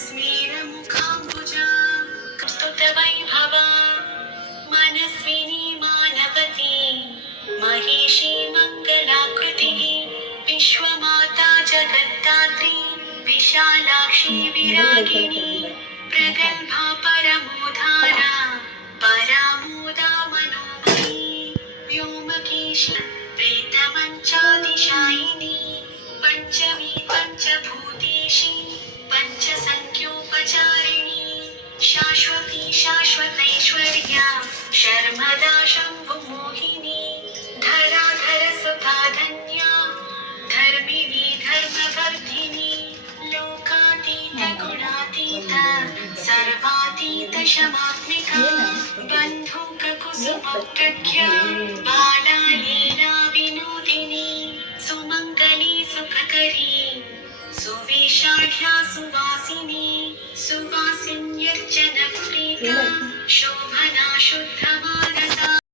स्मेरमुखाम्बुजा स्तुतवैभवा मनस्विनी मानवती महिषी मङ्गलाकृतिः विश्वमाता जगत्तात्री विशालाक्षी विरागिणी प्रगल्भा परमोधारा परामोदा मनोमयी व्योमकेशी प्रेतमञ्चादिशायिनी पञ्चमी पञ्चभूतेशी पञ्चसङ्ख्योपचारिणी शाश्वती शाश्वतैश्वर्या शर्मदा शम्भुमोहिनी धराधर सुधा धन्या धर्मिणी धर्मवर्धिनी लोकातीत गुणातीत सर्वातीत शमात्मिका बन्धुककुसुमप्रख्या बाला लीला विनोदिनी सुमङ्गली सुखकरी सुविशाढ्या सुवासिनी सुवासिन्यर्चनप्रीता शोभना शुद्धमा